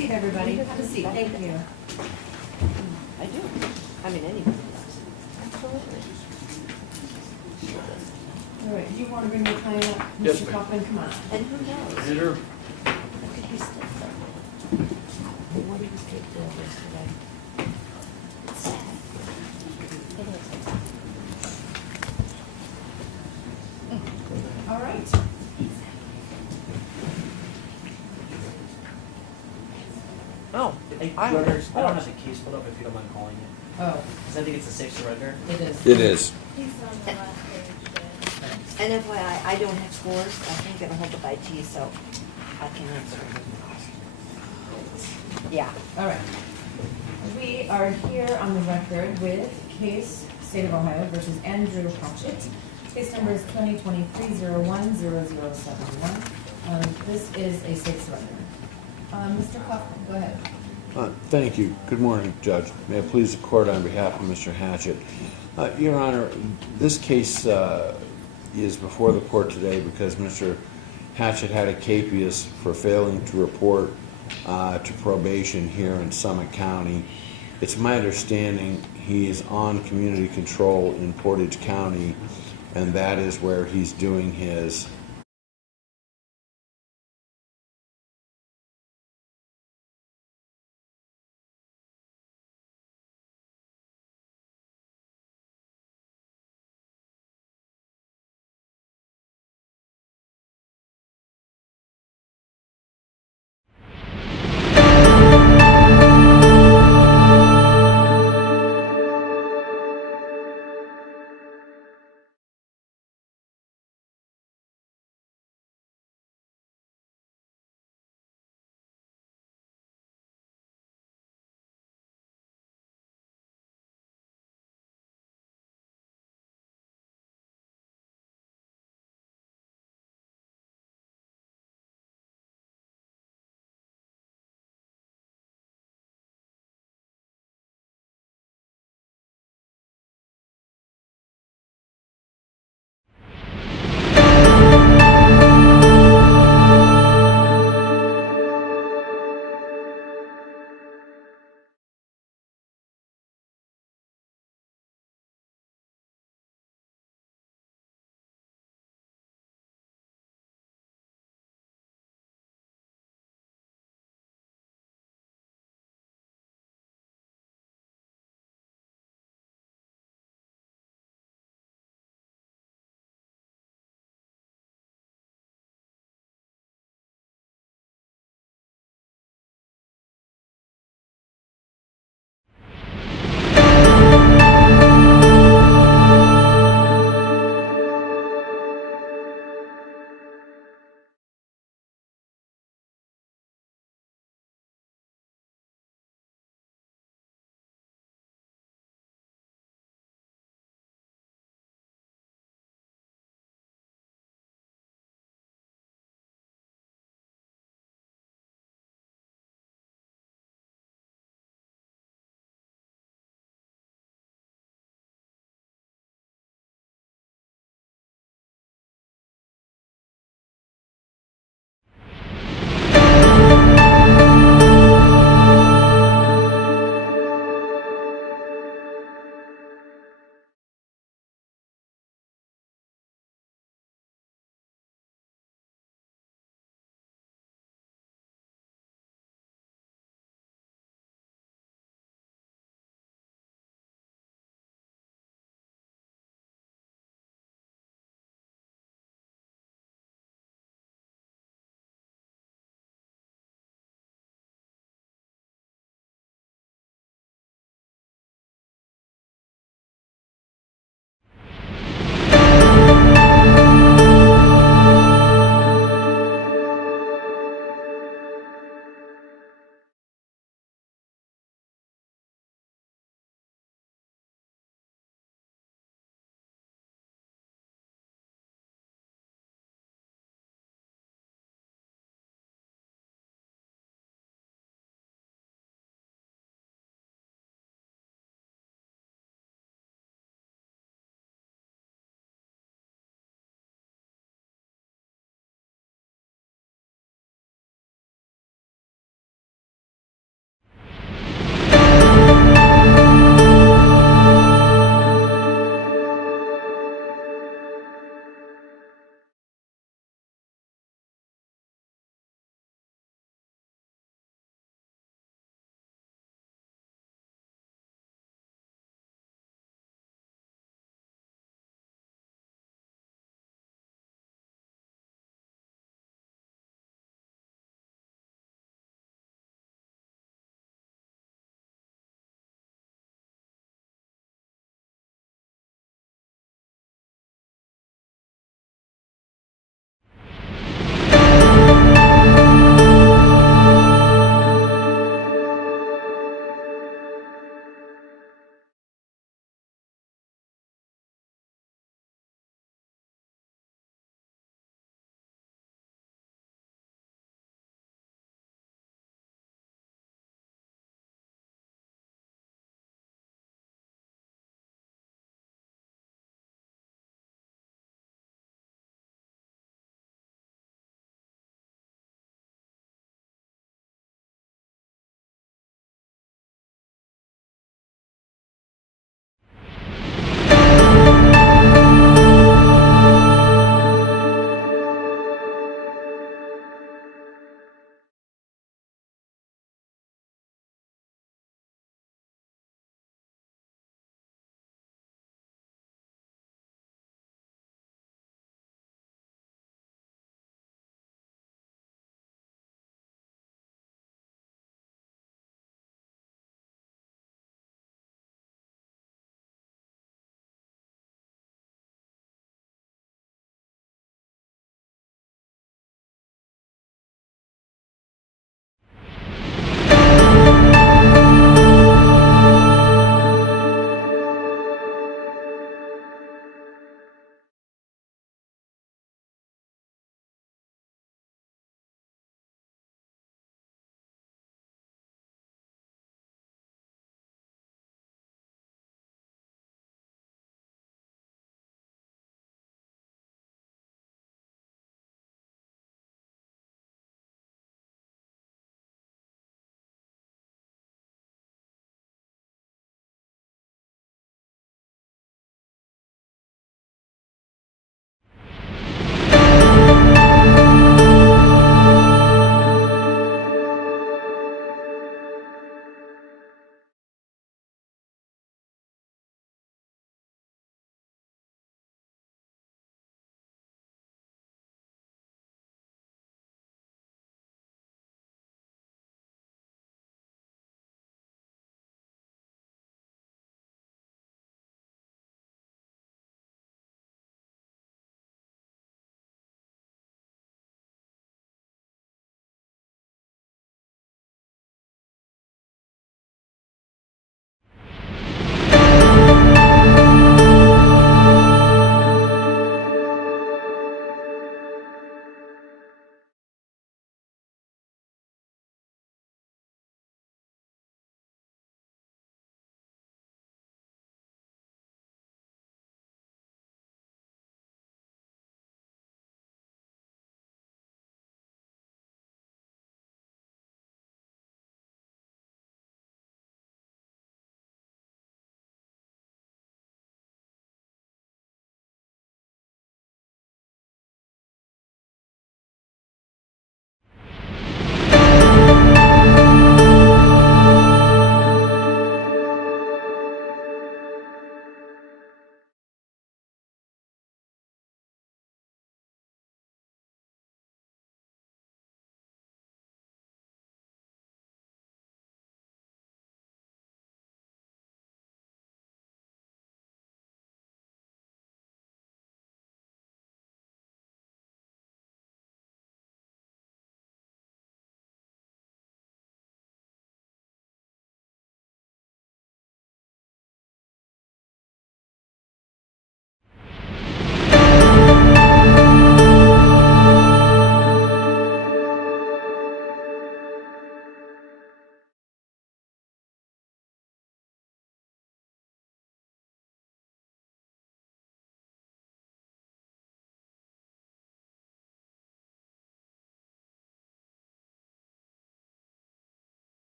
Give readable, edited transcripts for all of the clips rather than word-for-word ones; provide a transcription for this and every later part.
seat, everybody. Have a seat. Thank you. I do. I mean, anybody does. Absolutely. All right, do you want to bring your client up? Yes, Mr. ma'am. Kaufman, come on. And who knows? Peter, Look at his stuff. What did he take there yesterday? It's sad. It is. All right. Oh, Hey, Runners, I don't have the case put up if you don't mind calling it. Oh, Because I think it's a safe surrender. it is. It is. He's on the last page, Judge. and FYI, I don't have scores. I can't get a hold of IT, so I can answer. Yeah. All right. We are here on the record with case State of Ohio versus Andrew Hatchett. Case number is 2023-01-0071. This is a safe surrender. Mr. Kaufman, go ahead. Thank you. Good morning, Judge. May it please the court on behalf of Mr. Hatchett. Your Honor, this case is before the court today because Mr. Hatchett had a capias for failing to report to probation here in Summit County. It's my understanding he is on community control in Portage County, and that is where he's doing his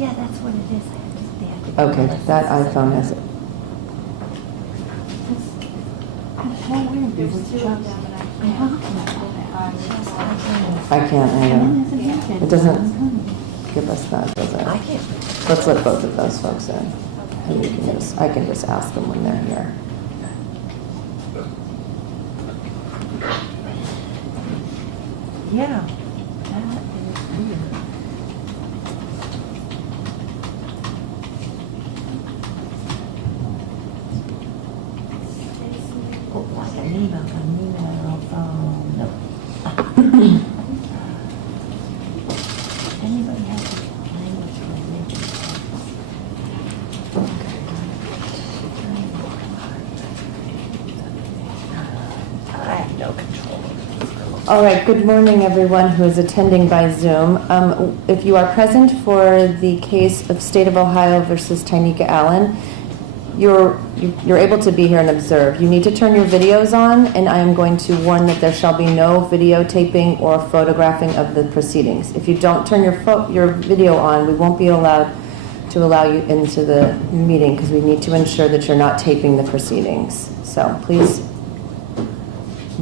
Yeah, that's what it is. They have to go Okay, unless that it's- iPhone has it. How weird, There's because two of Chuck's- them, and Yeah. I can't And either. then there's a message It doesn't on Sunday. give us that, does I it? can't. Let's let both of those folks in. And we can just, I can just ask them when they're here. Yeah, that is weird. Oh, like an email, no. Anybody have a language I have no control over this. All right, good morning, everyone who is attending by Zoom. If you are present for the case of State of Ohio versus Tynicka Allen, you're able to be here and observe. You need to turn your videos on, and I am going to warn that there shall be no videotaping or photographing of the proceedings. If you don't turn your video on, we won't be allowed to allow you into the meeting because we need to ensure that you're not taping the proceedings. So please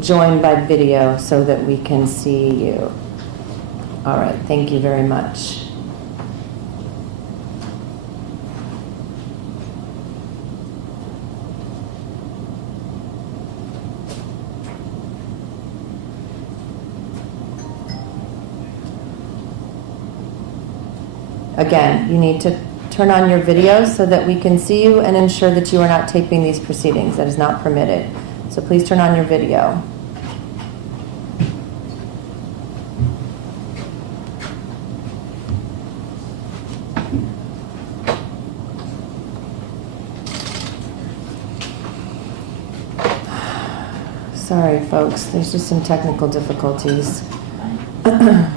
join by video so that we can see you. All right, thank you very much. Again, you need to turn on your videos so that we can see you and ensure that you are not taping these proceedings. That is not permitted. So please turn on your video. Sorry, folks, there's just some technical difficulties. Okay.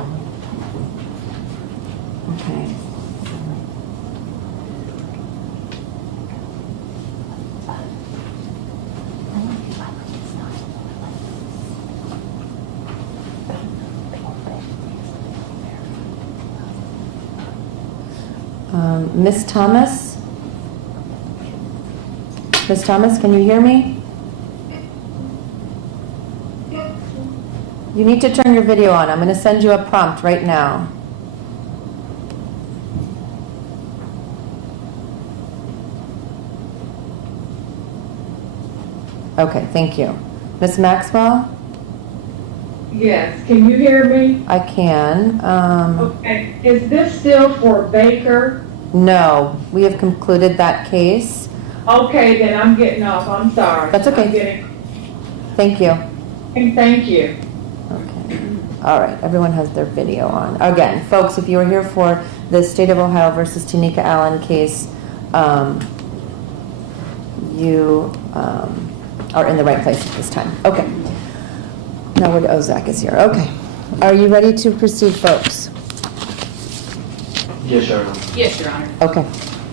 Miss Thomas? Miss Thomas, can you hear me? You need to turn your video on. I'm going to send you a prompt right now. Okay, thank you. Miss Maxwell? Yes, can you hear me? I can. Okay, is this still for Baker? No, we have concluded that case. Okay, then I'm getting off, I'm sorry. That's okay. I'm getting- Thank you. Thank you. Okay. All right, everyone has their video on. Again, folks, if you are here for the State of Ohio versus Tynicka Allen case, you are in the right place at this time. Okay. Now Zach is here. Okay. Are you ready to proceed, folks? Yes, Your Honor. Yes, Your Honor. Okay.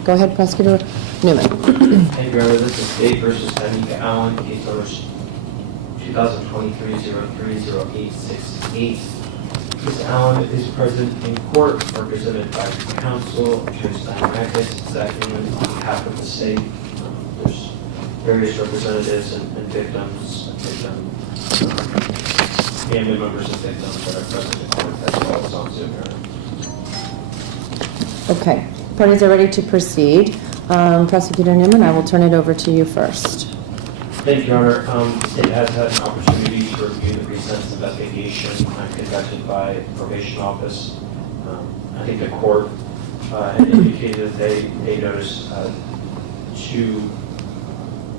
Go ahead, Prosecutor Newman. Thank you, Your Honor. This is State versus Tynicka Allen, case number 2023-03-0868. Ms. Allen is present in court, represented by counsel, Attorney Tynicka, Zach Newman, on behalf of the state. There's various representatives and victims, family members of victims that are present in court as well as on Zoom, Your Honor. Okay. Parties are ready to proceed. Prosecutor Newman, I will turn it over to you first. Thank you, Your Honor. The state has had an opportunity to review the recent investigation conducted by the probation office. I think the court indicated that they noticed two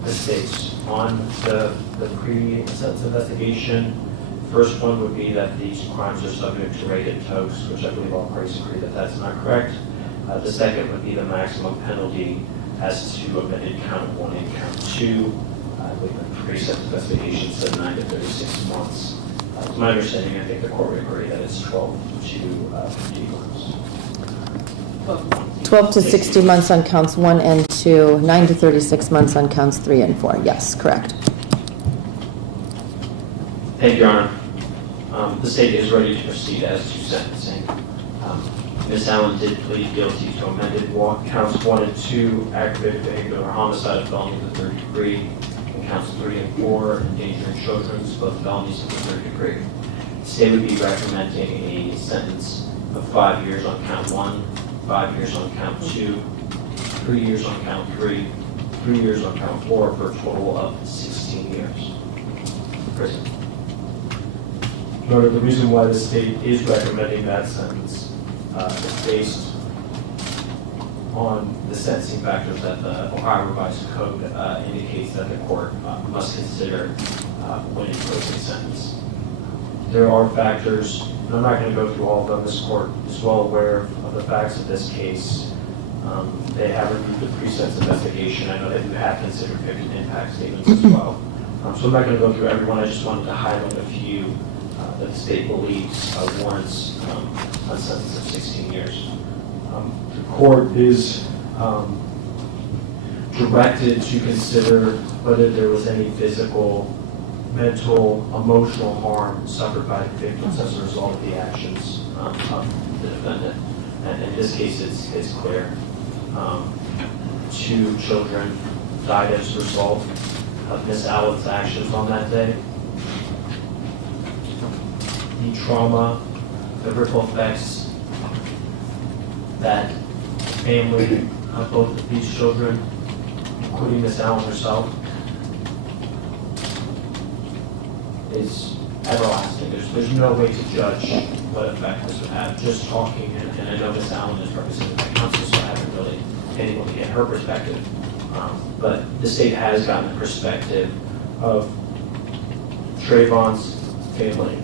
mistakes on the pre-sentence investigation. First one would be that these crimes are subject to rated toast, which I believe all parties agree that that's not correct. The second would be the maximum penalty as to amended count 1 and count 2. I believe the pre-sentence investigation said 9 to 36 months. To my understanding, I think the court would agree that it's 12 to 15 months. 12 to 60 months on counts 1 and 2, 9 to 36 months on counts 3 and 4. Yes, correct. Thank you, Your Honor. The state is ready to proceed as to sentencing. Ms. Allen did plead guilty to amended counts 1 and 2, aggravated vehicular homicide, felony of the third degree, and counts 3 and 4, endangering children, both felonies of the third degree. The state would be recommending a sentence of 5 years on count 1, 5 years on count 2, 3 years on count 3, 3 years on count 4, for a total of 16 years in prison. Your Honor, the reason why the state is recommending that sentence is based on the sentencing factors that the Ohio Revised Code indicates that the court must consider when imposing a sentence. There are factors, and I'm not going to go through all of them. This court is well aware of the facts of this case. They have reviewed the pre-sentence investigation. I know that you have considered victim impact statements as well. So I'm not going to go through everyone. I just wanted to highlight a few that the state believes warrants a sentence of 16 years. the court is directed to consider whether there was any physical, mental, emotional harm suffered by the victims as a result of the actions of the defendant. And in this case, it's clear. 2 children died as a result of Ms. Allen's actions on that day. The trauma, the ripple effects that the family of both of these children, including Ms. Allen herself, is everlasting. There's no way to judge what effect this would have. Just talking, and I know Ms. Allen is represented by counsel, so I haven't really been able to get her perspective. But the state has gotten the perspective of Trevond's family,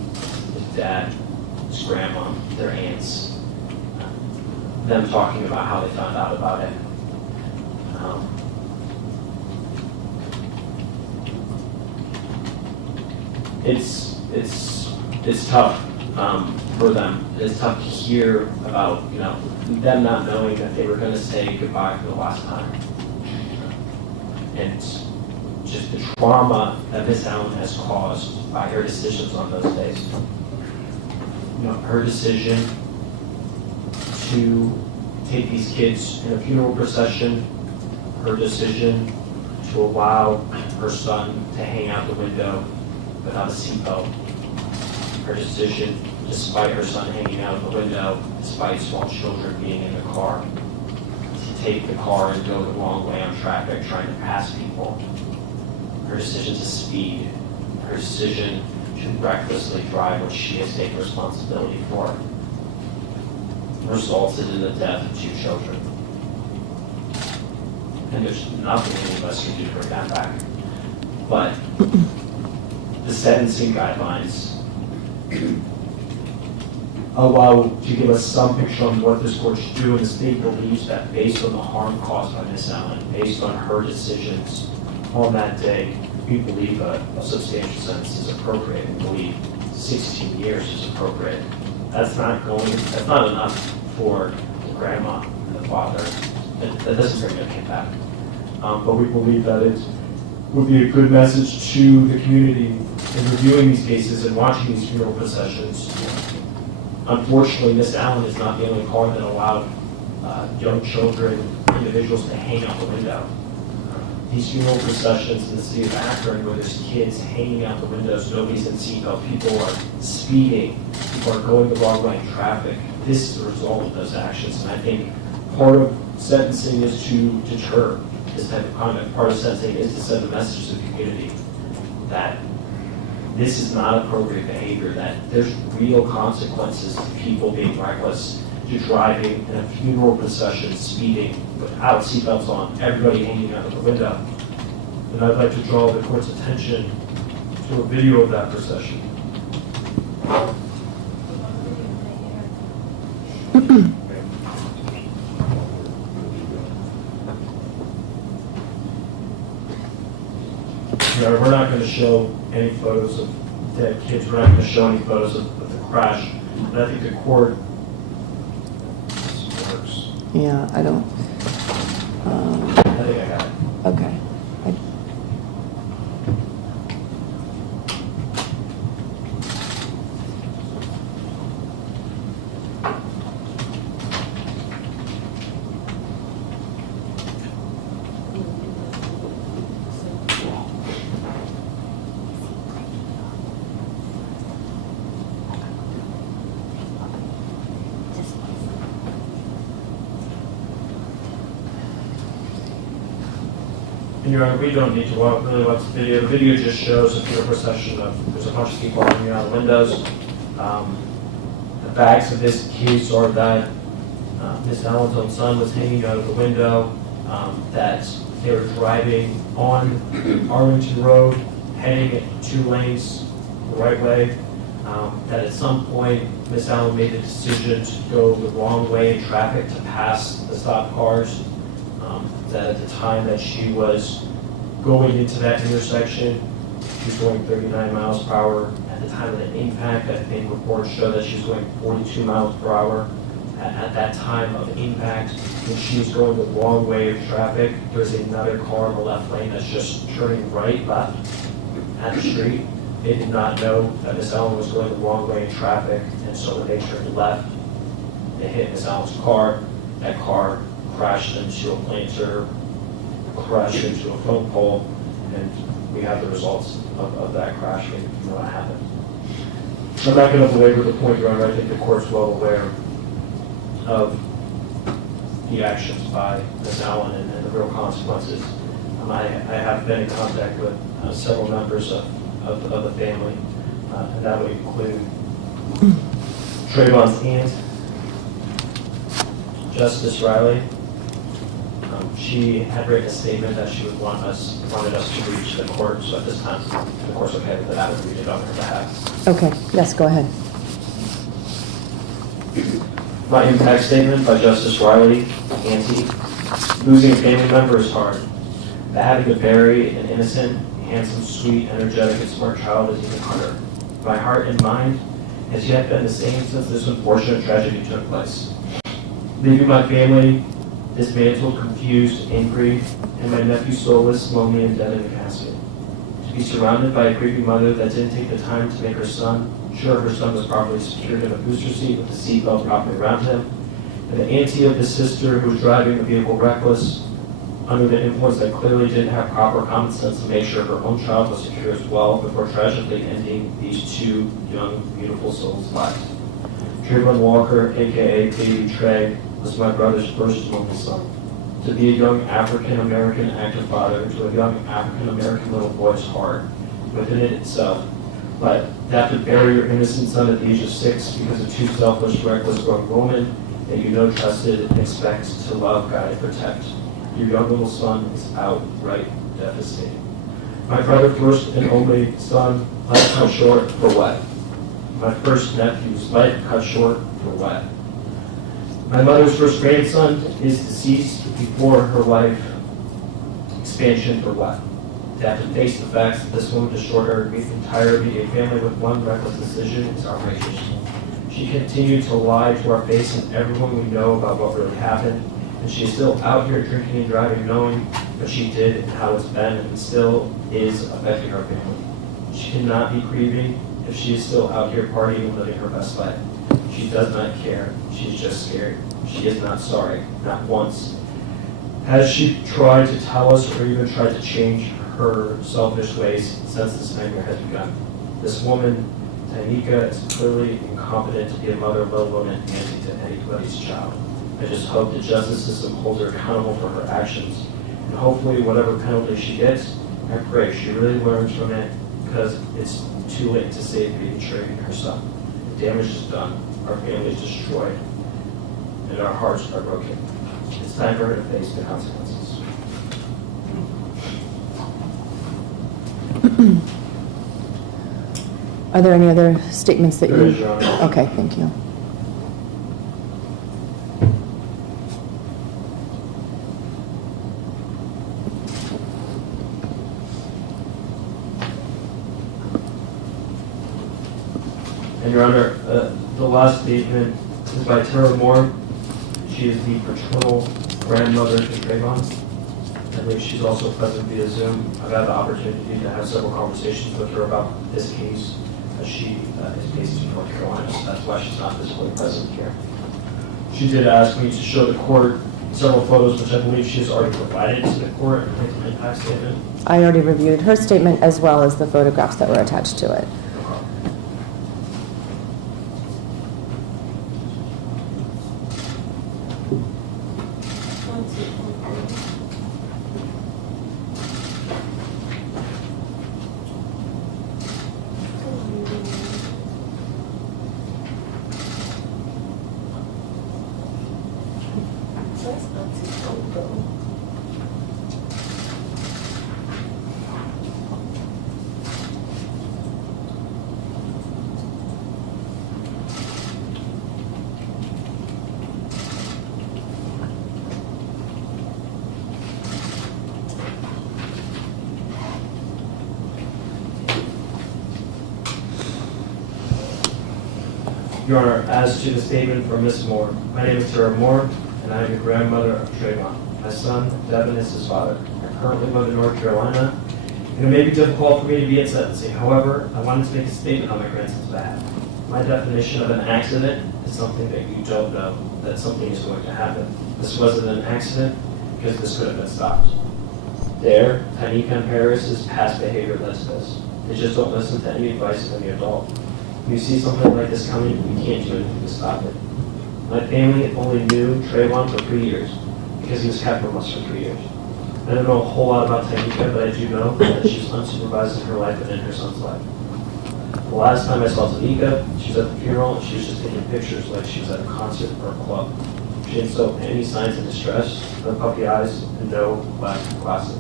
his dad, his grandma, their aunts, them talking about how they found out about it. It's tough for them. It's tough to hear about, them not knowing that they were going to say goodbye for the last time. And just the trauma that Miss Allen has caused by her decisions on those days. Her decision to take these kids in a funeral procession, her decision to allow her son to hang out the window without a seatbelt, her decision, despite her son hanging out the window, despite small children being in the car, to take the car and go the wrong way on traffic trying to pass people, her decision to speed, her decision to recklessly drive what she has taken responsibility for, resulted in the death of 2 children. And there's nothing any of us can do to bring that back. But the sentencing guidelines allow to give us some picture on what this court should do, and the state believes that based on the harm caused by Ms. Allen, based on her decisions on that day, we believe a substantial sentence is appropriate, and believe 16 years is appropriate. That's not enough for the grandma and the father. That doesn't bring their kid back. But we believe that it would be a good message to the community in reviewing these cases and watching these funeral processions. Unfortunately, Miss Allen is not the only car that allowed young children, individuals to hang out the window. These funeral processions in the city of Akron, where there's kids hanging out the windows, nobody's in seatbelt, people are speeding, people are going the wrong way in traffic. This is the result of those actions, and I think part of sentencing is to deter this type of conduct. Part of sentencing is to send a message to the community that this is not appropriate behavior, that there's real consequences to people being reckless, to driving in a funeral procession, speeding, without seatbelts on, everybody hanging out of the window. And I'd like to draw the court's attention to a video of that procession. We're not going to show any photos of dead kids. We're not going to show any photos of the crash. And I think the court works. Yeah, I don't. I think I got it. Okay. And Your Honor, we don't need to really watch the video. The video just shows a pure procession of, there's a bunch of people hanging out the windows. The facts of this case are that Ms. Allen's own son was hanging out of the window, that they were driving on Arlington Road, heading 2 lanes the right way, that at some point Ms. Allen made the decision to go the wrong way in traffic to pass the stopped cars, that at the time that she was going into that intersection, she was going 39 miles per hour. At the time of the impact, I think reports show that she was going 42 miles per hour. At that time of impact, when she was going the wrong way of traffic, there's another car in the left lane that's just turning right, left at the street. They did not know that Miss Allen was going the wrong way in traffic, and so when they turned left, they hit Miss Allen's car. That car crashed into a planter, crashed into a phone pole, and we have the results of that crash. We know what happened. I'm not going to belabor the point, Your Honor. I think the court's well aware of the actions by Ms. Allen and the real consequences. I have been in contact with several members of the family, and that would include Trevond's aunt, Justice Riley. She had written a statement that she wanted us to read to the court, so at this time, the court's okay with that, I would read it on her behalf. Okay, yes, go ahead. My impact statement by Justice Riley, Auntie. Losing a family member is hard, but having to bury an innocent, handsome, sweet, energetic, and smart child is even harder. My heart and mind has yet been the same since this unfortunate tragedy took place. Leaving my family dismantled, confused, angry, and my nephew soulless, lonely, and dead in a casket. To be surrounded by a creepy mother that didn't take the time to make her son sure her son was properly secured in a booster seat with the seatbelt properly around him, and the auntie of the sister who was driving the vehicle reckless, under the influence that clearly didn't have proper common sense to make sure her own child was secure as well before tragically ending these 2 young, beautiful souls' lives. Trevond Walker, a.k.a. Baby Trey, was my brother's first and only son. To be a young African-American active father to a young African-American little boy is hard within it itself. But to have to bury your innocent son at the age of 6 because of 2 selfish, reckless grown women that you know, trusted, and expect to love, guide, and protect. Your young little son is outright devastating. My brother's first and only son, life cut short for what? My first nephew's life cut short for what? My mother's first grandson is deceased before her life expansion for what? To have to face the facts that this woman destroyed our entire immediate family with one reckless decision is outrageous. She continued to lie to our face and everyone we know about what really happened, and she is still out here drinking and driving knowing what she did and how it's been and still is affecting our family. She cannot be grieving if she is still out here partying and living her best life. She does not care. She's just scared. She is not sorry, not once. Has she tried to tell us or even tried to change her selfish ways since this nightmare has begun? This woman, Tynicka, is clearly incompetent to be a mother, let alone an auntie to anybody's child. I just hope the justice system holds her accountable for her actions. And hopefully whatever penalty she gets, I pray she really learns from it because it's too late to save baby Trey and her son. The damage is done. Our family is destroyed. And our hearts are broken. It's time for her to face the consequences. Are there any other statements that There you... is, Your Honor. Okay, thank you. And Your Honor, the last statement is by Tara Moore. She is the paternal grandmother to Trevond. I believe she's also present via Zoom. I've had the opportunity to have several conversations with her about this case, as she is based in North Carolina, so that's why she's not physically present here. She did ask me to show the court several photos, which I believe she has already provided to the court in an impact statement. I already reviewed her statement as well as the photographs that were attached to it. Your Honor, as to the statement from Ms. Moore, my name is Sarah Moore, and I am the grandmother of Trevond. My son, Devin, is his father. I currently live in North Carolina, and it may be difficult for me to be at sentencing. However, I wanted to make a statement on my grandson's behalf. My definition of an accident is something that you don't know that something is going to happen. This wasn't an accident because this could have been stopped. There, Tynicka and Paris's past behavior led to this. They just don't listen to any advice of any adult. If you see something like this coming, you can't do anything to stop it. My family only knew Trevond for 3 years because he was kept from us for 3 years. I don't know a whole lot about Tynicka, but I do know that she's unsupervised in her life and in her son's life. The last time I saw Tynicka, she was at the funeral and she was just taking pictures like she was at a concert or a club. She didn't show any signs of distress, no puppy eyes, and no black glasses.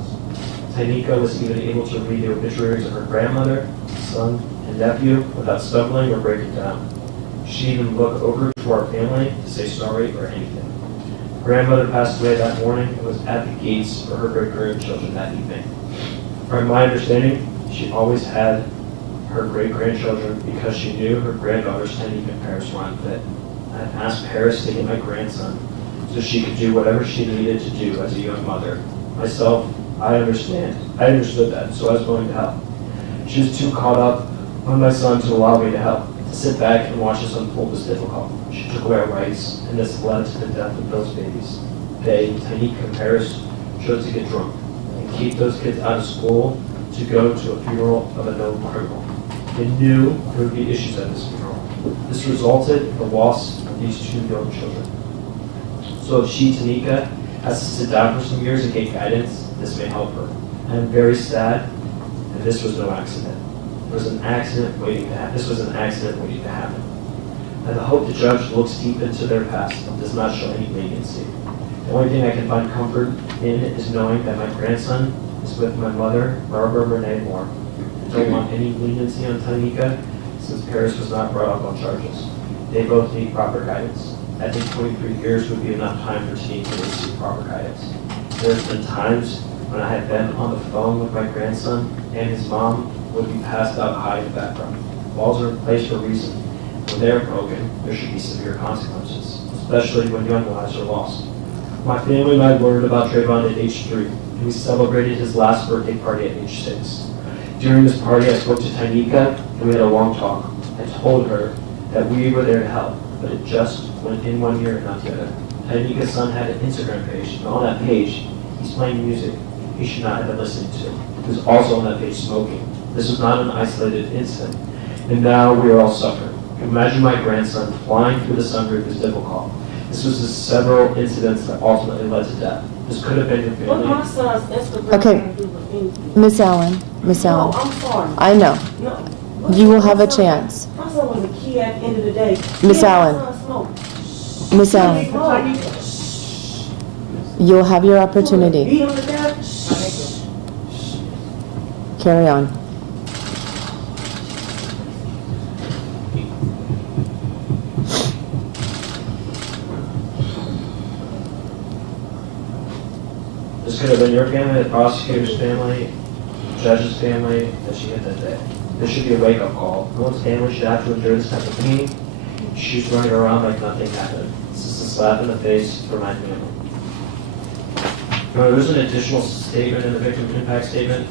Tynicka was even able to read the obituaries of her grandmother, son, and nephew without stumbling or breaking down. She even looked over to our family to say sorry or anything. Grandmother passed away that morning and was at the gates for her great-grandchildren that evening. From my understanding, she always had her great-grandchildren because she knew her granddaughters, Tynicka and Paris, were unfit. I had asked Paris to get my grandson so she could do whatever she needed to do as a young mother. Myself, I understood that, so I was willing to help. She was too caught up on my son to allow me to help. To sit back and watch this unfold was difficult. She took away our rights, and this led to the death of those babies. They, Tynicka and Paris, chose to get drunk and keep those kids out of school to go to a funeral of a known criminal. They knew there would be issues at this funeral. This resulted in the loss of these 2 young children. So if she, Tynicka, has to sit down for some years and get guidance, this may help her. I am very sad, and this was no accident. It was an accident waiting to happen. This was an accident waiting to happen. And I hope the judge looks deep into their past and does not show any leniency. The only thing I can find comfort in is knowing that my grandson is with my mother, Barbara Renee Moore. I don't want any leniency on Tynicka since Paris was not brought up on charges. They both need proper guidance. I think 23 years would be enough time for Tynicka to receive proper guidance. There's been times when I had been on the phone with my grandson and his mom would be passed out high in the background. Laws are in place for a reason. When they are broken, there should be severe consequences, especially when young lives are lost. My family and I learned about Trevond at age 3, and we celebrated his last birthday party at age 6. During this party, I spoke to Tynicka, and we had a long talk. I told her that we were there to help, but it just went in one ear and not the other. Tynicka's son had an Instagram page, and on that page, he's playing music he should not have been listening to. He was also on that page smoking. This was not an isolated incident, and now we are all suffering. Imagine my grandson flying through the sunroof is difficult. This was just several incidents that ultimately led to death. This could have been your What family. my son's Instagram Okay. can do with anything. Miss Allen, No, I'm sorry. I know. No. You will have a My son- chance. My son was a kid at the end of the day. Miss Yeah, Allen. My son smoked. Miss Allen, you'll have your opportunity. Beat him to death. Carry on. This could have been your family, the prosecutor's family, the judge's family that she hit that day. This should be a wake-up call. No one's family should have to endure this type of pain. She's running around like nothing happened. This is a slap in the face for my family. There's an additional statement in the victim impact statement.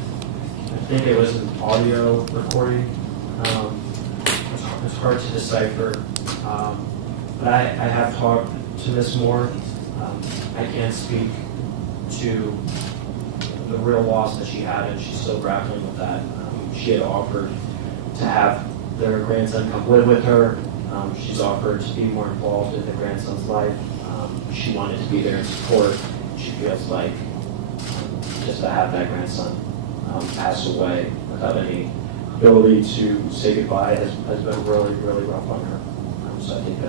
I think it was an audio recording. It's hard to decipher. But I have talked to Ms. Moore. I can't speak to the real loss that she had, and she's still grappling with that. She had offered to have their grandson come live with her. She's offered to be more involved in the grandson's life. She wanted to be there and support. She feels like just to have that grandson pass away without any ability to say goodbye has been really, really rough on her. So I think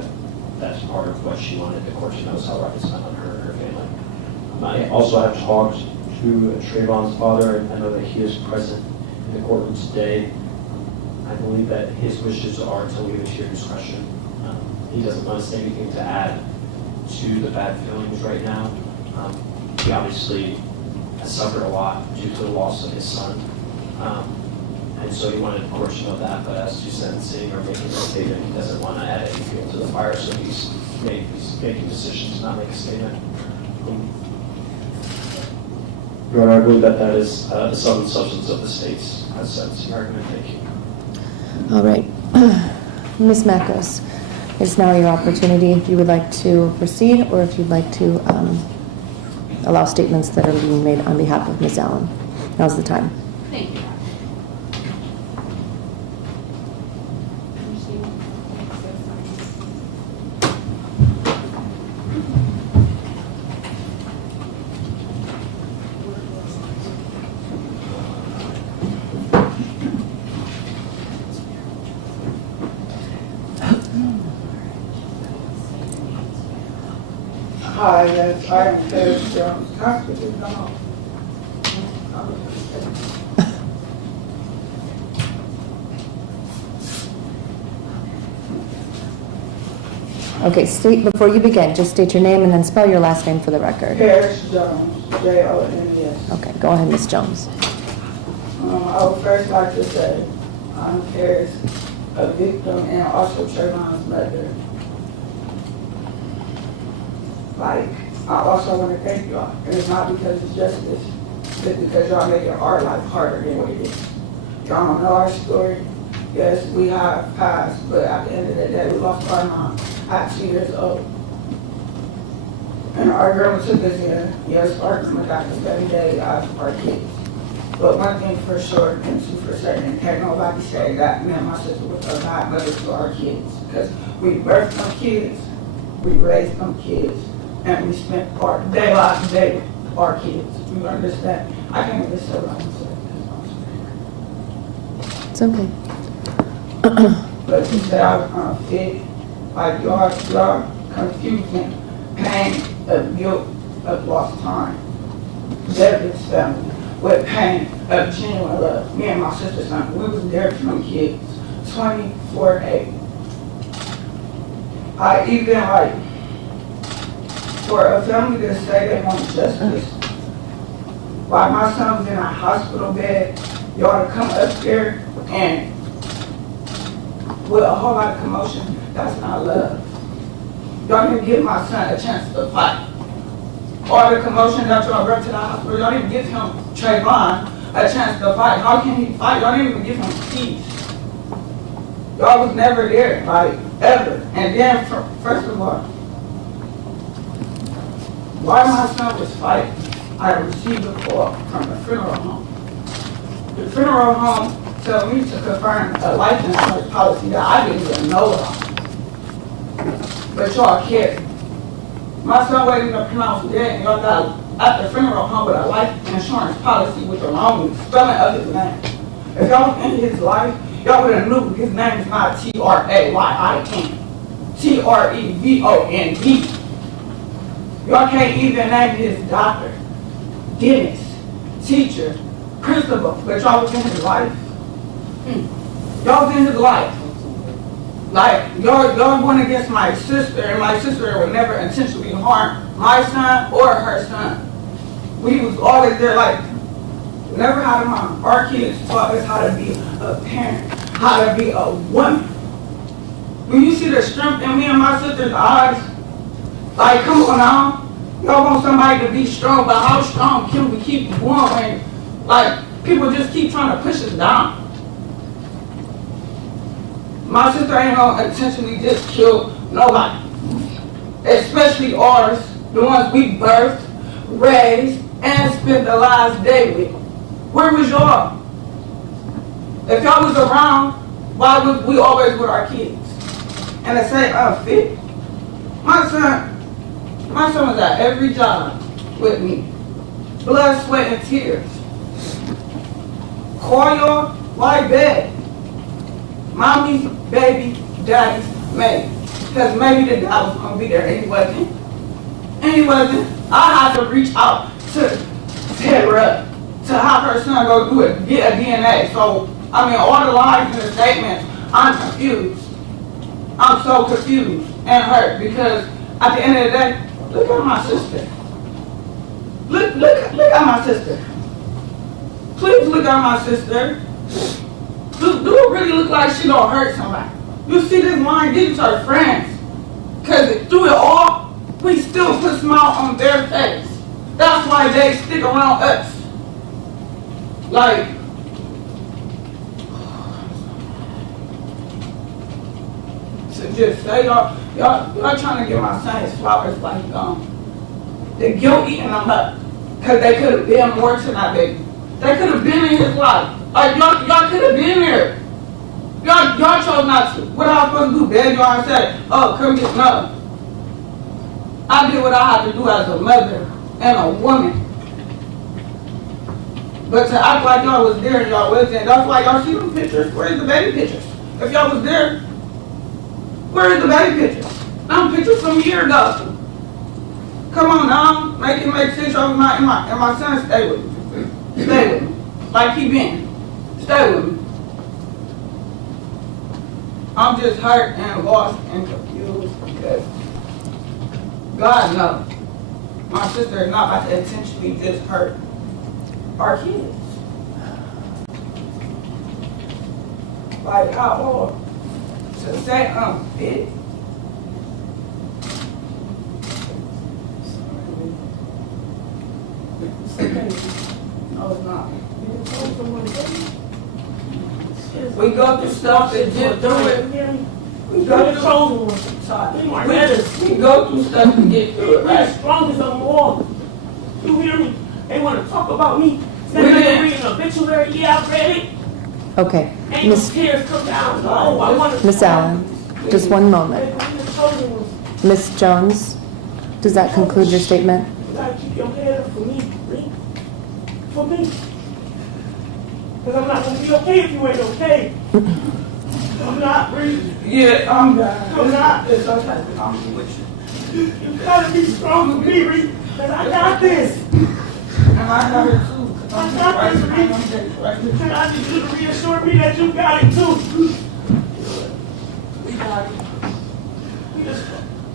that's part of what she wanted the court to know is how rough it's been on her and her family. I also have talked to Trevon's father, and I know that he is present in the courtroom today. I believe that his wishes are to leave it to your discretion. He doesn't want to say anything to add to the bad feelings right now. He obviously has suffered a lot due to the loss of his son. And so he wanted, of course, to know that, but as to sentencing or making a statement, he doesn't want to add any fuel to the fire, so he's making decisions to not make a statement. Your Honor, I believe that that is the sum and substance of the state's sentencing argument. Thank you. All right. Ms. Makos, it's now your opportunity if you would like to proceed or if you'd like to allow statements that are being made on behalf of Ms. Allen. Now's the time. Thank you. Hi, yes, I am Terry Jones. Hospital gone. Okay, before you begin, just state your name and then spell your last name for the record. Harris Jones, Jones. Okay, go ahead, Ms. Jones. I would first like to say I'm Harris, a victim and also Trevon's mother. Like, I also want to thank y'all, and it's not because it's justice, it's because y'all make our life harder than what it is. Y'all don't know our story. Yes, we have passed, but at the end of the day, we lost our mom at 2 years old. And our grandma took us in, yes, our grandma got the same day as our kids. But one thing for sure, and two for certain, can't nobody say that me and my sister was a bad mother to our kids. Because we birthed them kids, we raised them kids, and we spent our day lives day with our kids. You understand? I can't even say what I'm saying. It's okay. But you say I was unfit, like y'all confusing pain of guilt of lost time. Devin's family with pain of genuine love. Me and my sister's son, we was there for them kids, 24/8. I even like, for a family to say they want justice, while my son was in a hospital bed, y'all to come up there and with a whole lot of commotion, that's not love. Y'all didn't give my son a chance to fight. All the commotion that y'all brought to the hospital, y'all didn't give him, Trevon, a chance to fight. How can he fight? Y'all didn't even give him peace. Y'all was never there, like, ever. And then, first of all, while my son was fighting, I received a call from the funeral home. The funeral home told me to confirm a life insurance policy that I didn't even know about. But y'all cared. My son wasn't even pronounced dead, and y'all got at the funeral home with a life insurance policy with the wrong spelling of his name. If y'all was in his life, y'all would have knew his name is not Trayvon. Trevond. Y'all can't even name his doctor, dentist, teacher, principal, but y'all was in his life. Y'all was in his life. Like, y'all went against my sister, and my sister would never intentionally harm my son or her son. We was always there, like, never had a mom. Our kids taught us how to be a parent, how to be a woman. When you see the strength in me and my sister's eyes, like, come on now. Y'all want somebody to be strong, but how strong can we keep going when, like, people just keep trying to push us down? My sister ain't gonna intentionally just kill nobody, especially ours, the ones we birthed, raised, and spent the last day with. Where was y'all? If y'all was around, why was we always with our kids? And to say unfit, my son was at every job with me, blood, sweat, and tears. Call y'all, why bed? Mommy's baby, daddy's maybe. Because maybe the dad was going to be there and he wasn't. And and he wasn't, I had to reach out to set her up, to have her son go do it, get a DNA. So, I mean, all the lies and the statements, I'm confused. I'm so confused and hurt because at the end of the day, look at my sister. Look at my sister. Please look at my sister. Do it really look like she don't hurt somebody? You see this line getting to her friends. Cause through it all, we still put a smile on their face. That's why they stick around us. Like, to just say y'all trying to get my son his flowers like the guilt eating them up. Cause they could have been more to that baby. They could have been in his life. Like y'all could have been there. Y'all chose not to. What I was supposed to do, beg y'all and say, oh, come get no. I did what I had to do as a mother and a woman. But to act like y'all was there and y'all wasn't, that's why y'all see them pictures. Where's the baby pictures? If y'all was there, where is the baby pictures? Them pictures from a year ago. Come on now, make it make sense. Y'all was not, and my son stay with me. Stay with me. Like he been. Stay with me. I'm just hurt and lost and confused because God knows my sister is not about to intentionally just hurt our kids. Like how to say unfit. It's okay. No, it's not. We go through stuff to get through it. We go through stuff to get through it, right? Strong as a wall. You hear me? They want to talk about me. Instead of reading an obituary, yeah, I read it. Okay. Ain't no tears come down. No, I want to. Miss Allen, just one moment. Miss Jones, does that conclude your statement? You gotta keep your head up for me, Lee. For me. Because I'm not going to be okay if you ain't okay. I'm not, Bree. Yeah, I'm done. I'm not. It's okay. I'm with you. You gotta be strong with me, Bree. Because I got this. And I got it too. I got this, Bree. And I need you to reassure me that you got it too. We got it.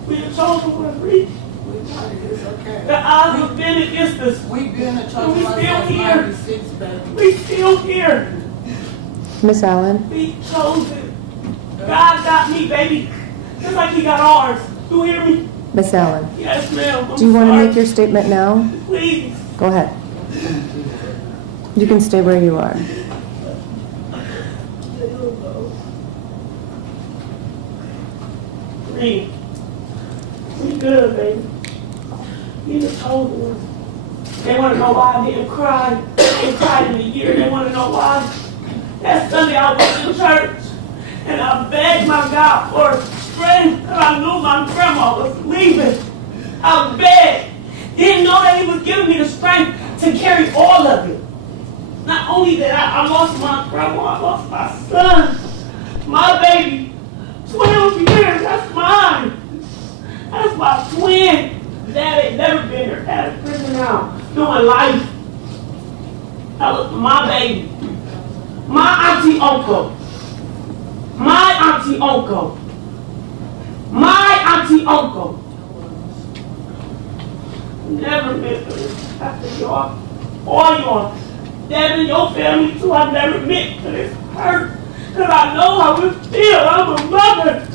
We the chosen one, Bree. We got it. It's okay. The odds have been against us. We've been a But chosen we one still since here. 96, baby. We still here. Miss Allen? We chosen. God got me, baby. Just like he got ours. You hear me? Miss Allen, Yes, ma'am. do you want to make your statement now? Please. Go ahead. You can stay where you are. Read. We good, baby. You the chosen one. They want to know why I didn't cry. I ain't cried in a year. They want to know why. That Sunday I was in church and I begged my God for strength because I knew my grandma was leaving. I begged. Didn't know that he was giving me the strength to carry all of it. Not only that, I lost my grandma, I lost my son, my baby. 12 years, that's mine. That's my twin. Dad ain't never been here. Dad in prison now, doing life. That was my baby. My auntie uncle. My auntie uncle. My auntie uncle. Never meant for this. After y'all, all y'all, Dad and your family too, I never meant for this hurt. Because I know how it feels. I'm a mother.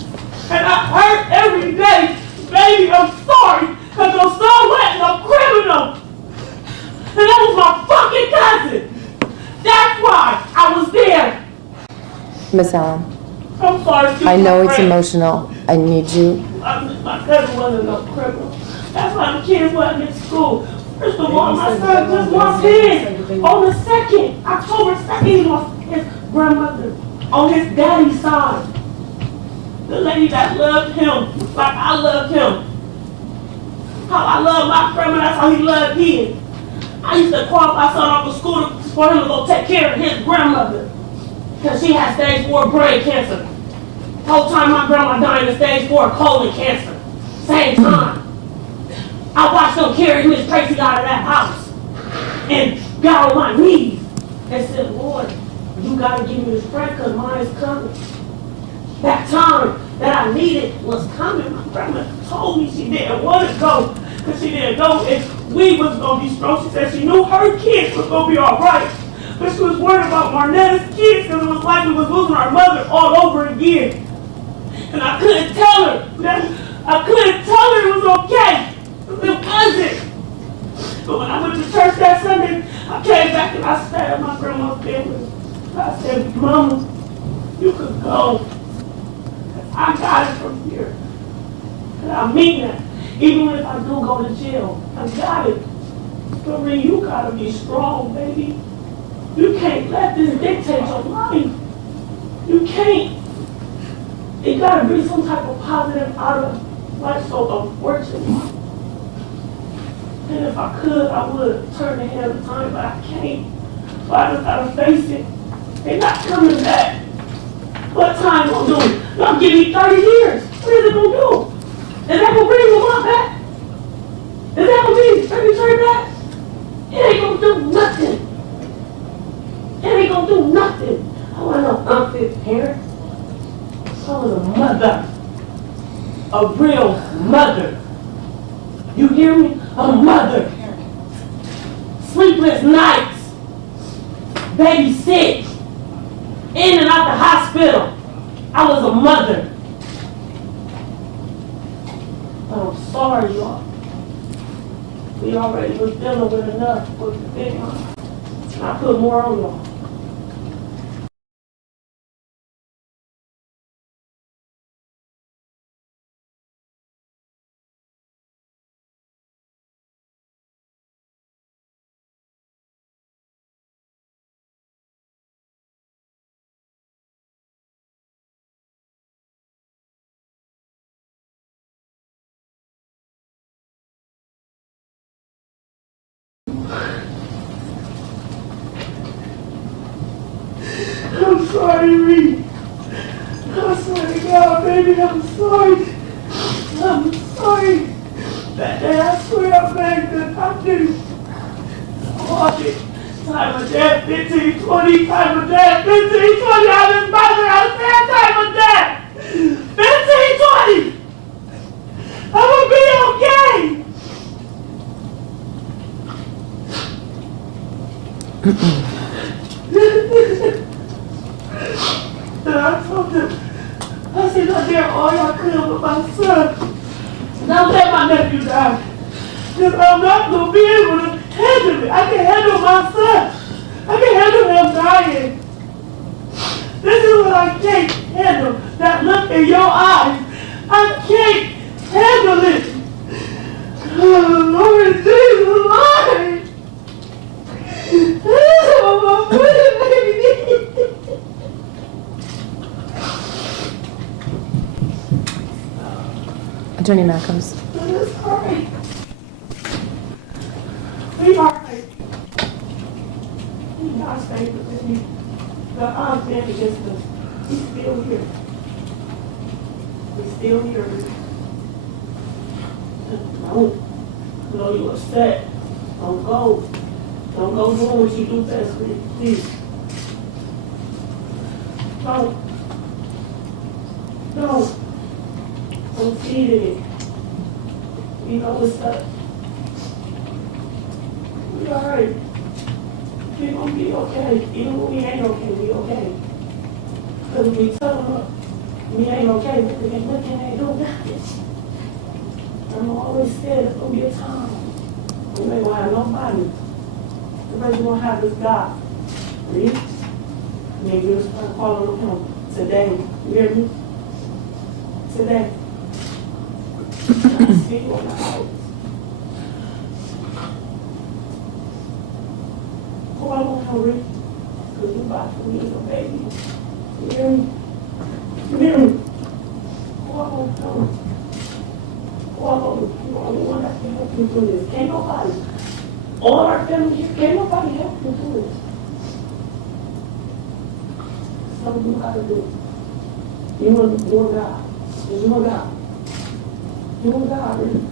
And I hurt every day. Baby, I'm sorry. Because your son went a criminal. And that was my fucking cousin. That's why I was there. Miss Allen, I'm sorry. excuse I know my it's friend. emotional. I need you. My cousin wasn't no criminal. That's why the kids wasn't in school. First of all, my son just lost his. On the 2nd, October 2nd, he lost his grandmother. On his daddy's side. The lady that loved him like I loved him. How I love my grandma, that's how he loved his. I used to call my son off to school for him to go take care of his grandmother. Because she had stage 4 brain cancer. Whole time my grandma died of stage 4 colon cancer. Same time. I watched them carry Miss Tracy out of that house and got on my knees and said, Lord, you gotta give me the strength because mine is coming. That time that I needed was coming. My grandma told me she didn't want to go because she didn't know if we was going to be strong. She said she knew her kids was going to be all right. But she was worried about Marnetta's kids because it was like we was losing our mother all over again. And I couldn't tell her that it was okay. It wasn't. But when I went to church that Sunday, I came back and I sat at my grandma's bed with her. I said, Mama, you could go. I got it from here. And I mean that. Even if I do go to jail, I got it. Doreen, you gotta be strong, baby. You can't let this dictate your life. You can't. It gotta be some type of positive out of life so unfortunate. And if I could, I would turn the hand of time, but I can't. So I just gotta face it. They're not coming back. What time gonna do? Y'all give me 30 years. What is it gonna do? Is that gonna bring Lamont back? Is that gonna be bring Trey back? It ain't gonna do nothing. It ain't gonna do nothing. I want no unfit parent. I was a mother. A real mother. You hear me? A mother. Sleepless nights. Baby sick. In and out the hospital. I was a mother. But I'm sorry, y'all. We already was dealing with enough with the big one. I put more on y'all. I'm sorry, Reed. I swear to God, baby, I'm sorry. I'm sorry. That day, I swear I begged her. I didn't walk it. Time of death, 15, 20. Time of death, 15, 20. I just bothered. I said time of death. 15, 20. I'm gonna be okay. And I told them, I said, I did all I could with my son. Don't let my nephew die. Because I'm not going to be able to handle it. I can handle my son. I can handle him dying. This is what I can't handle. That look in your eyes. I can't handle it. Oh, Lord Jesus, Lord. Oh, my baby. Attorney Malcolms. It's all right. We are right. He's not staying with me. The odds been against us. He's still here. He's still here. Don't know you upset. Don't go. Don't go doing what you do best with. Please. Don't feed it. We know what's up. We alright. We gonna be okay. Even when we ain't okay, we okay. Because if we tell them we ain't okay, we ain't doing nothing. I'm always scared there's gonna be a time when we ain't gonna have nobody. Everybody's gonna have this God. Read? Maybe you'll start calling on him today. You hear me? Today. I see you in the house. Who I want to read? Because you about to need a baby. You hear me? You hear me? Who I want to know? Who I want to be the only one that can help you through this. Can't nobody. All our family here, can't nobody help you through this. Something you gotta do. You want God. You want God. You want God, really.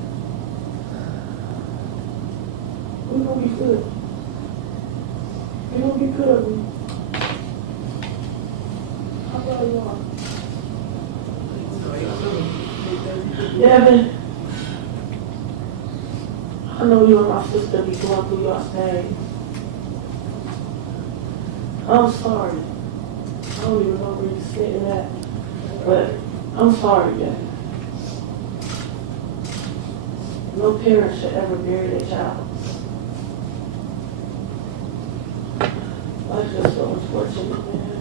We're gonna be good. We're gonna be good. I love y'all. Devin, I know you and my sister be going through your thing. I'm sorry. I don't even know where you're sitting at, but I'm sorry, Devin. No parent should ever bury their child. That's just so unfortunate, man.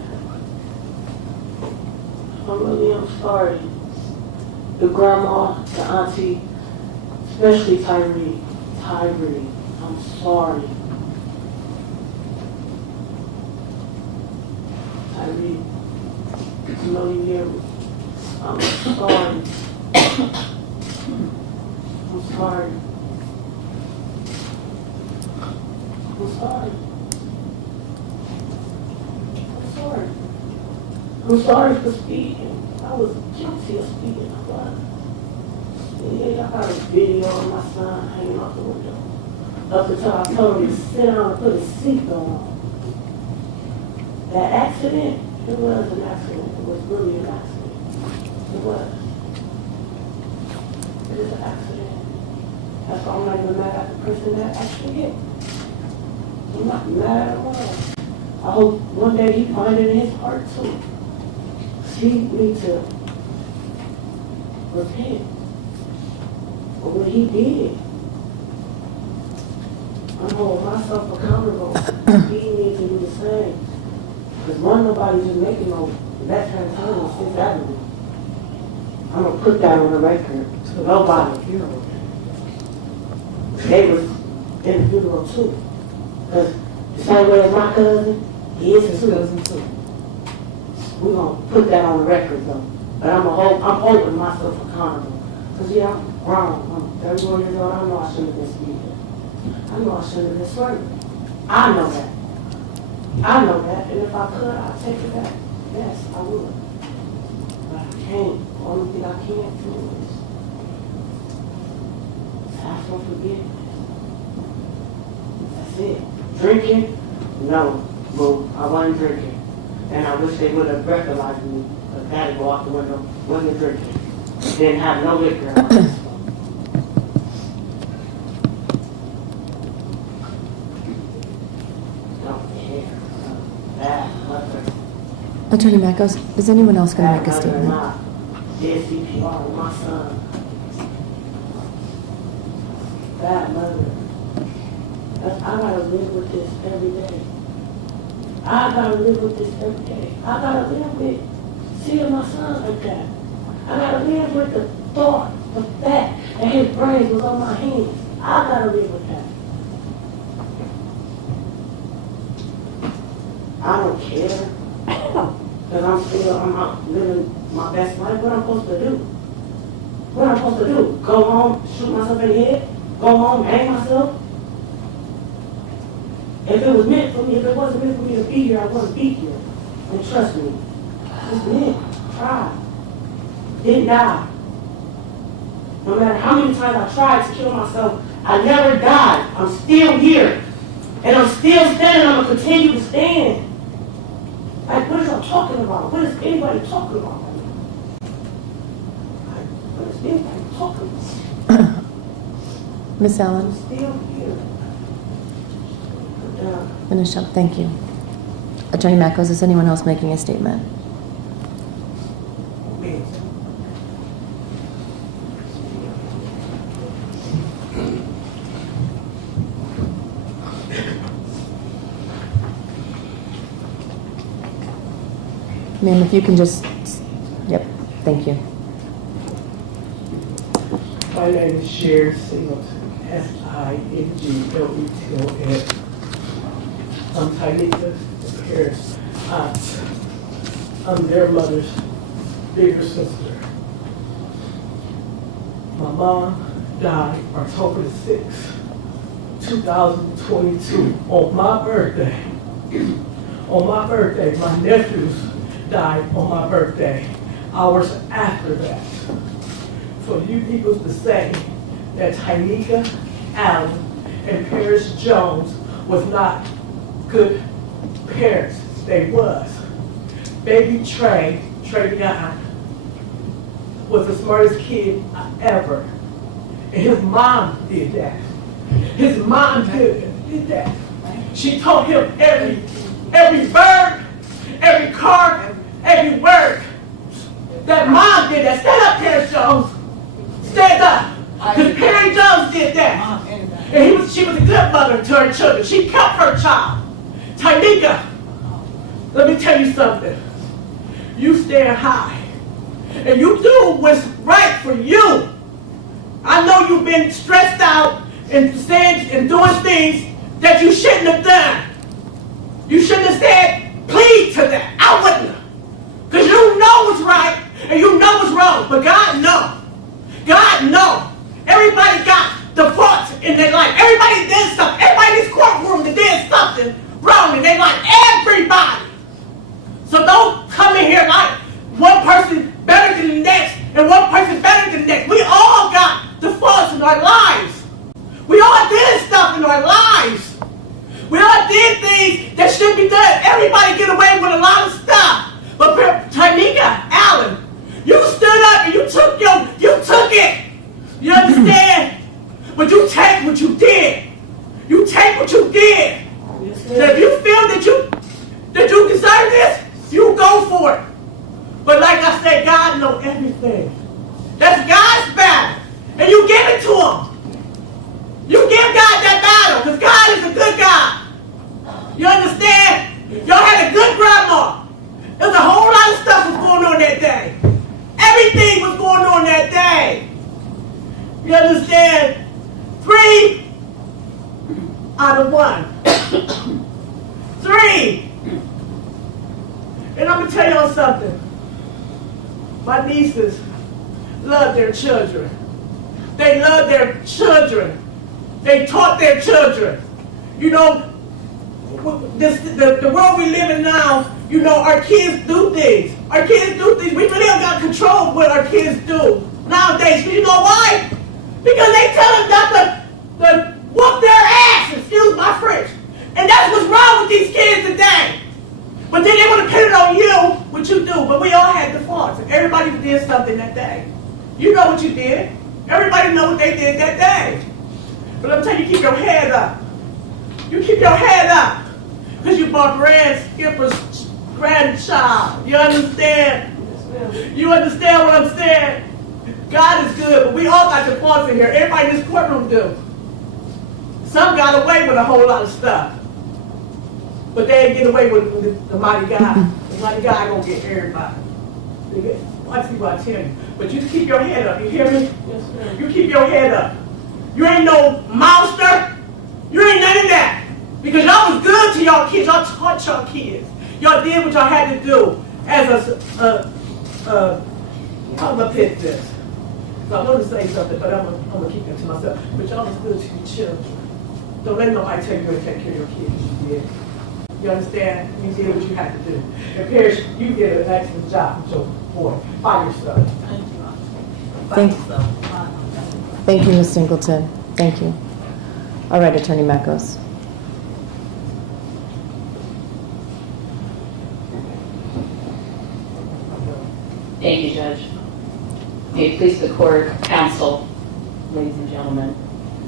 I'm sorry. The grandma, the auntie, especially Tyree, I'm sorry. Tyree, you know you hear me. I'm sorry. I'm sorry. I'm sorry. I'm sorry. I'm sorry for speaking. I was guilty of speaking. I was. Yeah, I got a video of my son hanging off the window. Up until I told him to sit down and put his seatbelt on. That accident, it was an accident. It was really an accident. It was. It is an accident. That's why I'm not even mad at the person that actually hit. I'm not mad at all. I hope one day he finds it in his heart too. He needs to repent for what he did. I'm holding myself accountable. He needs to do the same. Because nobody's just making that kind of time on 6th Avenue. I'm going to put that on the record. Nobody. They was in the funeral too. Because the same way as my cousin, he is his cousin too. We're going to put that on the record though. But I'm holding myself accountable. Because yeah, I'm wrong. I'm 31 years old. I know I shouldn't have been speaking. I know I shouldn't have been swerving. I know that. I know that. And if I could, I'd take it back. Yes, I would. But I can't. The only thing I can't do is ask for forgiveness. That's it. Drinking? No. Well, I wasn't drinking. And I wish they would have breathalyzed me. But Daddy go out the window, wasn't drinking. Didn't have no liquor in my system. Don't care. Bad mother. Attorney Mackos, is anyone else going to make a Bad mother statement? not. Did CPR with my son. Bad mother. I gotta live with this every day. I gotta live with this every day. I gotta live with seeing my son like that. I gotta live with the thought, the fact that his brains was on my hands. I gotta live with that. I don't care. Because I'm out living my best life. What I'm supposed to do? What I'm supposed to do? Go home, shoot myself in the head? Go home, hang myself? If it was meant for me, if it wasn't meant for me to be here, I wouldn't be here. And trust me, it's meant. Tried. Didn't die. No matter how many times I tried to kill myself, I never died. I'm still here. And I'm still standing. I'm going to continue to stand. Like, what is I talking about? What is anybody talking about? Like, what is anybody talking about? Miss Allen? I'm still here. Finish up. Thank you. Attorney Mackos, is anyone else making a statement? Ma'am, if you can just, yep, thank you. My name is Sherry Singleton, S-I-N-G-L-E-T-O-N. I'm Tynicka's parents' aunt. I'm their mother's bigger sister. My mom died October the 6th, 2022, on my birthday. On my birthday, my nephews died on my birthday, hours after that. For you people to say that Tynicka Allen and Paris Jones was not good parents. They was. Baby Trevond, was the smartest kid ever. And his mom did that. His mom did that. She taught him every verb, every car, every word. That mom did that. Stand up, Paris Jones. Stand up. Because Perry Jones did that. And she was a good mother to her children. She kept her child. Tynicka, let me tell you something. You stand high. And you do what's right for you. I know you've been stressed out and saying and doing things that you shouldn't have done. You shouldn't have said plead to that. I wouldn't have. Because you know what's right and you know what's wrong. But God knows. God knows. Everybody got the faults in their life. Everybody did something. Everybody in this courtroom that did something wrong in their life. Everybody. So don't come in here like one person better than the next and one person better than the next. We all got the faults in our lives. We all did stuff in our lives. We all did things that shouldn't be done. Everybody get away with a lot of stuff. But Tynicka Allen, you stood up and you took it. You understand? But you take what you did. You take what you did. So if you feel that you deserve this, you go for it. But like I said, God knows everything. That's God's battle. And you give it to him. You give God that battle because God is a good God. You understand? Y'all had a good grandma. There was a whole lot of stuff was going on that day. Everything was going on that day. You understand? 3 out of 1. 3. And I'm going to tell y'all something. My nieces love their children. They love their children. They taught their children. You know, the world we live in now, you know, our kids do things. Our kids do things. We really got control of what our kids do nowadays. You know why? Because they tell us not to whoop their ass, excuse my French. And that's what's wrong with these kids today. But then they want to pin it on you, what you do. But we all had the faults. Everybody did something that day. You know what you did. Everybody know what they did that day. But I'm telling you, keep your head up. You keep your head up. Because you bought Skipper's grandchild. You understand? You understand what I'm saying? God is good, but we all got the faults in here. Everybody in this courtroom do. Some got away with a whole lot of stuff. But they ain't get away with the mighty God. The mighty God gonna get everybody. Watch me what I tell you. But you keep your head up. You hear me? Yes, ma'am. You keep your head up. You ain't no monster. You ain't none of that. Because y'all was good to y'all kids. Y'all taught y'all kids. Y'all did what y'all had to do as I'm gonna pick this. So I'm gonna say something, but I'm gonna keep it to myself. But y'all was good to your children. Don't let nobody tell you to take care of your kids. You did. You understand? You did what you had to do. And Paris, you did an excellent job with your boy. By yourself. Thank you, Ms. Singleton. Thank you. All right, Attorney Mackos. Thank you, Judge. May it please the court, counsel, ladies and gentlemen.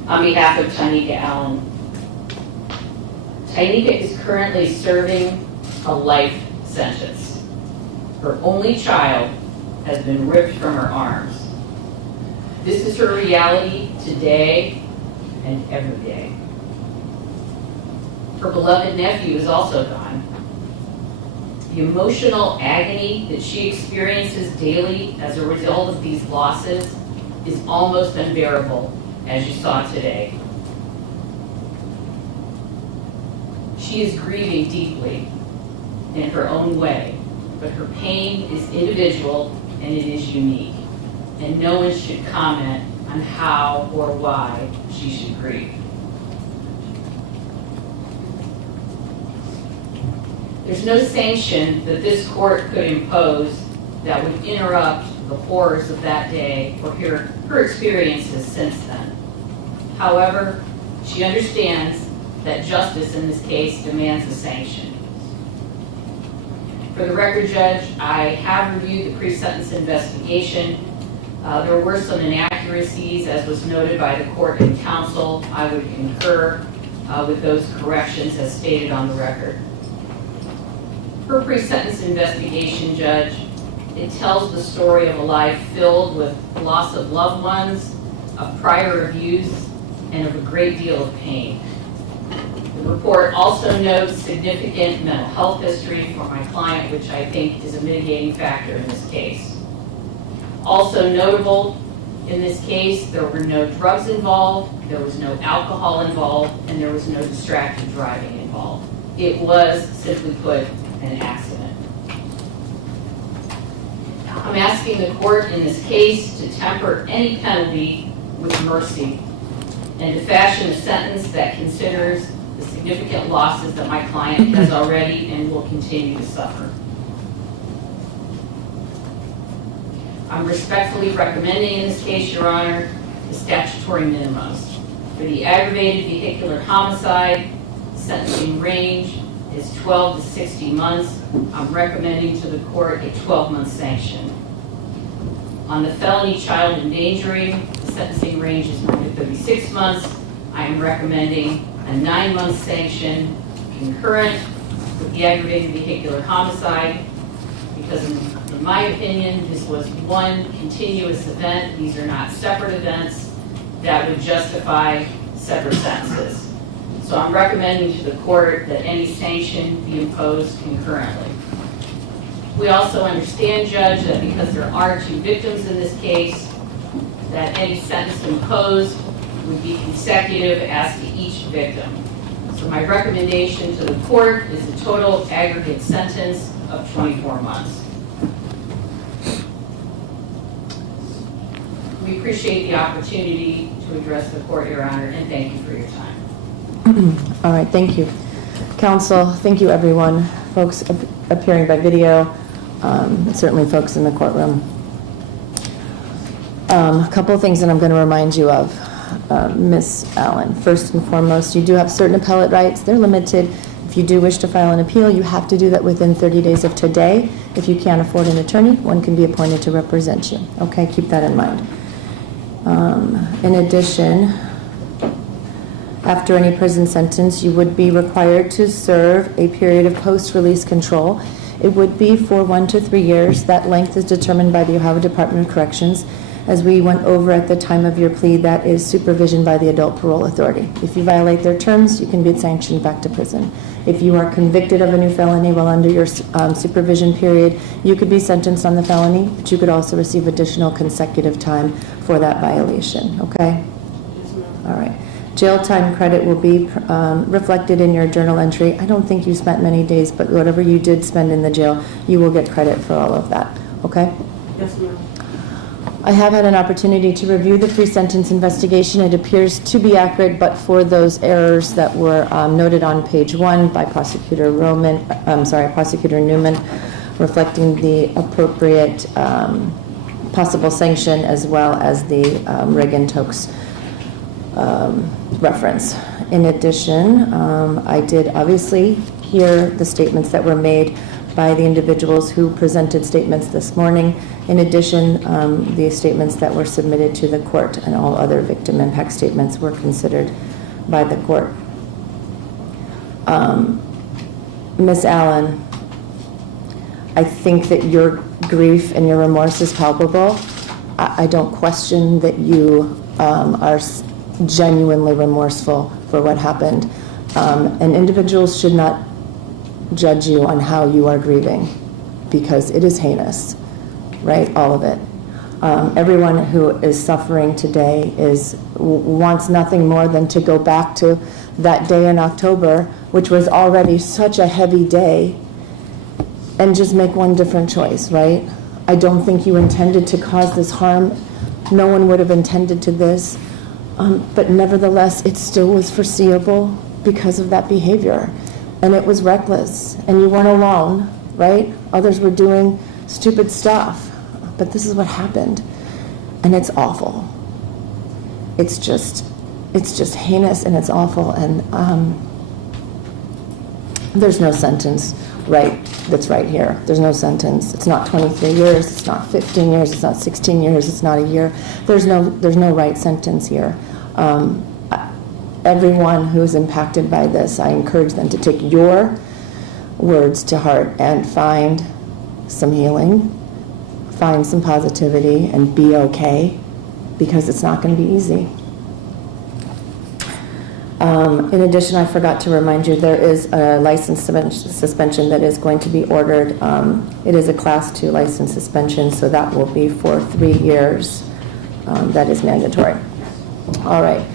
On behalf of Tynicka Allen, Tynicka is currently serving a life sentence. Her only child has been ripped from her arms. This is her reality today and every day. Her beloved nephew is also gone. The emotional agony that she experiences daily as a result of these losses is almost unbearable, as you saw today. She is grieving deeply in her own way, but her pain is individual and it is unique, and no one should comment on how or why she should grieve. There's no sanction that this court could impose that would interrupt the horrors of that day or her experiences since then. However, She understands that justice in this case demands a sanction. For the record, Judge, I have reviewed the pre-sentence investigation. There were some inaccuracies, as was noted by the court and counsel. I would concur with those corrections as stated on the record. Her pre-sentence investigation, Judge, it tells the story of a life filled with loss of loved ones, of prior abuse, and of a great deal of pain. The report also notes significant mental health history for my client, which I think is a mitigating factor in this case. Also notable in this case, there were no drugs involved, there was no alcohol involved, and there was no distracted driving involved. It was, simply put, an accident. I'm asking the court in this case to temper any penalty with mercy and to fashion a sentence that considers the significant losses that my client has already and will continue to suffer. I'm respectfully recommending in this case, Your Honor, the statutory minimums. For the aggravated vehicular homicide, sentencing range is 12 to 60 months. I'm recommending to the court a 12-month sanction. On the felony child endangering, the sentencing range is 1 to 36 months. I am recommending a 9-month sanction concurrent with the aggravated vehicular homicide because in my opinion, this was one continuous event. These are not separate events that would justify separate sentences. So I'm recommending to the court that any sanction be imposed concurrently. We also understand, Judge, that because there are 2 victims in this case, that any sentence imposed would be consecutive as to each victim. So my recommendation to the court is a total aggregate sentence of 24 months. We appreciate the opportunity to address the court, Your Honor, and thank you for your time. All right, thank you. Counsel, thank you everyone, folks appearing by video, certainly folks in the courtroom. A couple of things that I'm going to remind you of, Ms. Allen. First and foremost, you do have certain appellate rights. They're limited. If you do wish to file an appeal, you have to do that within 30 days of today. If you can't afford an attorney, one can be appointed to represent you. Okay, keep that in mind. In addition, after any prison sentence, you would be required to serve a period of post-release control. It would be for 1 to 3 years. That length is determined by the Ohio Department of Corrections. As we went over at the time of your plea, that is supervision by the Adult Parole Authority. If you violate their terms, you can be sanctioned back to prison. If you are convicted of a new felony while under your supervision period, you could be sentenced on the felony, but you could also receive additional consecutive time for that violation, okay? All right. Jail time credit will be reflected in your journal entry. I don't think you spent many days, but whatever you did spend in the jail, you will get credit for all of that, okay? Yes, ma'am. I have had an opportunity to review the pre-sentence investigation. It appears to be accurate, but for those errors that were noted on page 1 by Prosecutor Prosecutor Newman, reflecting the appropriate possible sanction as well as the Reagan-Tokes reference. In addition, I did obviously hear the statements that were made by the individuals who presented statements this morning. In addition, the statements that were submitted to the court and all other victim impact statements were considered by the court. Ms. Allen, I think that your grief and your remorse is palpable. I don't question that you are genuinely remorseful for what happened. And individuals should not judge you on how you are grieving because it is heinous, right? All of it. Everyone who is suffering today wants nothing more than to go back to that day in October, which was already such a heavy day, and just make one different choice, right? I don't think you intended to cause this harm. No one would have intended to this. But nevertheless, it still was foreseeable because of that behavior. And it was reckless. And you weren't alone, right? Others were doing stupid stuff. But this is what happened. And it's awful. It's it's just heinous and it's awful, and there's no sentence that's right here. There's no sentence. It's not 23 years, it's not 15 years, it's not 16 years, it's not a year. There's no right sentence here. Everyone who is impacted by this, I encourage them to take your words to heart and find some healing, find some positivity, and be okay, because it's not going to be easy. In addition, I forgot to remind you, there is a license suspension that is going to be ordered. It is a Class 2 license suspension, so that will be for 3 years. That is mandatory. All right.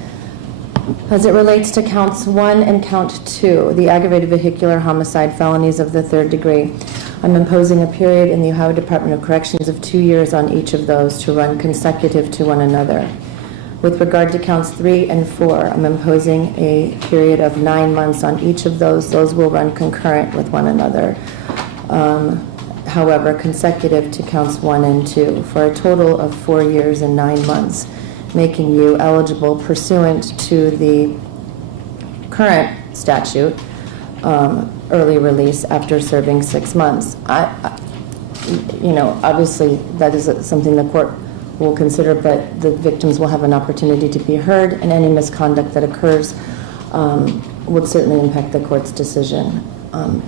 As it relates to counts 1 and count 2, the aggravated vehicular homicide felonies of the 3rd degree, I'm imposing a period in the Ohio Department of Corrections of 2 years on each of those to run consecutive to one another. With regard to counts 3 and 4, I'm imposing a period of 9 months on each of those. Those will run concurrent with one another. However, consecutive to counts 1 and 2, for a total of 4 years and 9 months, making you eligible pursuant to the current statute, early release after serving 6 months. Obviously that is something the court will consider, but the victims will have an opportunity to be heard, and any misconduct that occurs would certainly impact the court's decision.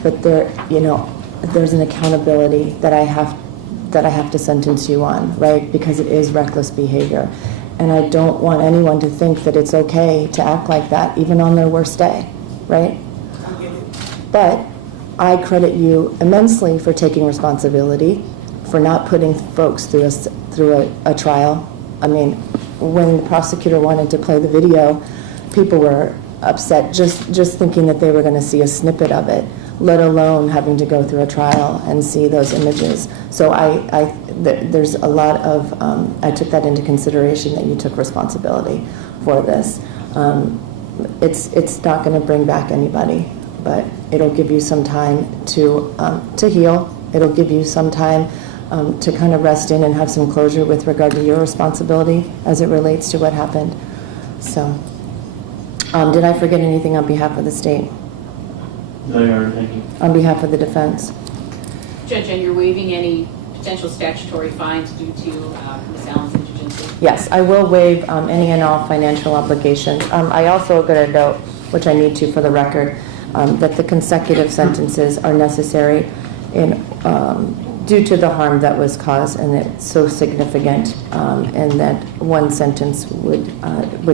But there's an accountability that I have to sentence you on, right? Because it is reckless behavior. And I don't want anyone to think that it's okay to act like that, even on their worst day, right? But I credit you immensely for taking responsibility, for not putting folks through a trial. I mean, when the prosecutor wanted to play the video, people were upset just thinking that they were going to see a snippet of it, let alone having to go through a trial and see those images. So there's a lot of, I took that into consideration, that you took responsibility for this. It's not going to bring back anybody, but it'll give you some time to heal. It'll give you some time to kind of rest in and have some closure with regard to your responsibility as it relates to what happened. So, did I forget anything on behalf of the state? No, Your Honor, thank you. On behalf of the defense? Judge, and you're waiving any potential statutory fines due to Ms. Allen's indigency? Yes, I will waive any and all financial obligations. I also got a note, which I need to for the record, that the consecutive sentences are necessary due to the harm that was caused, and it's so significant, and that one sentence would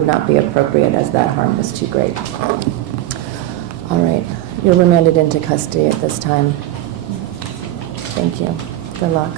not be appropriate as that harm was too great. All right. You're remanded into custody at this time. Thank you. Good luck.